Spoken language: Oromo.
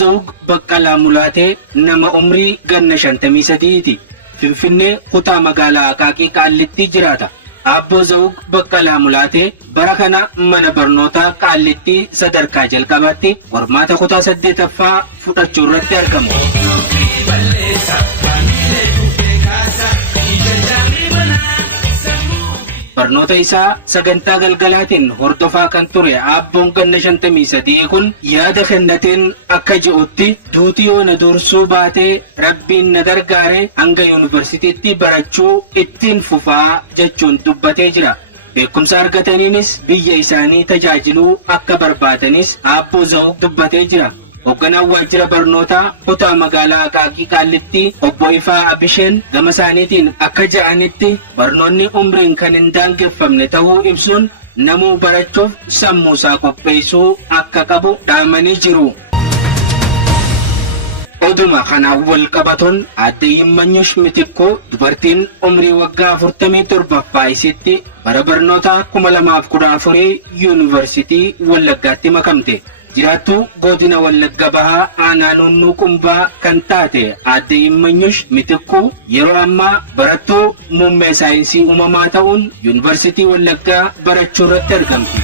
Zawug Baqqalaa Mulaatee nama umrii ganna 53ti. Finfinnee kutaa magaalaa Akaakii Qaallittii jiraata. Abbo Zawug Baqqalaa Mulaatee bara kana mana barnootaa Qaallittii sadarkaa jalqabaatti qormaata kutaa 8ffaa fudhachuu irratti argamu. Barnoota isaa sagantaa galgalaatiin hordofaa kan ture abboon ganna 53 kun yaada kennateen akka ji'utti duutii yoo na dursuu baatee rabbiin na gargaare hanga yuunivarsiitiitti barachuu ittiin fufaa jechuun dubbatee jira. Beekumsa argataniinis biyya isaanii tajaajiluu akka barbaadanis Abbo Zawug dubbatee jira. Hoogganaan waajjira barnootaa kutaa magaalaa Akaakii Qaallittii obbo Ifaa Abisheen gama isaaniitiin akka ja'anitti barnoonni umriin kan hin daangeffamne ta'uu ibsuun namuu barachuuf sammuu isaa qopheessuu akka qabu dhaamanii jiru. Oduma kanaan wal qabatuun aadde Yimmanyush Mitikkoo dubartiin umrii waggaa 47ffaa isitti bara barnootaa 2014 yuunivarsiitii Wallaggaatti makamte. Jiraattuu godina Wallagga Bahaa aanaa Nunnuu Qumbaa kan taate aadde Yimmanyush Mitikkoo yeroo ammaa barattuu muummee saayinsii uumamaa ta'uun yuunivarsiitii Wallaggaa barachuu irratti argamti.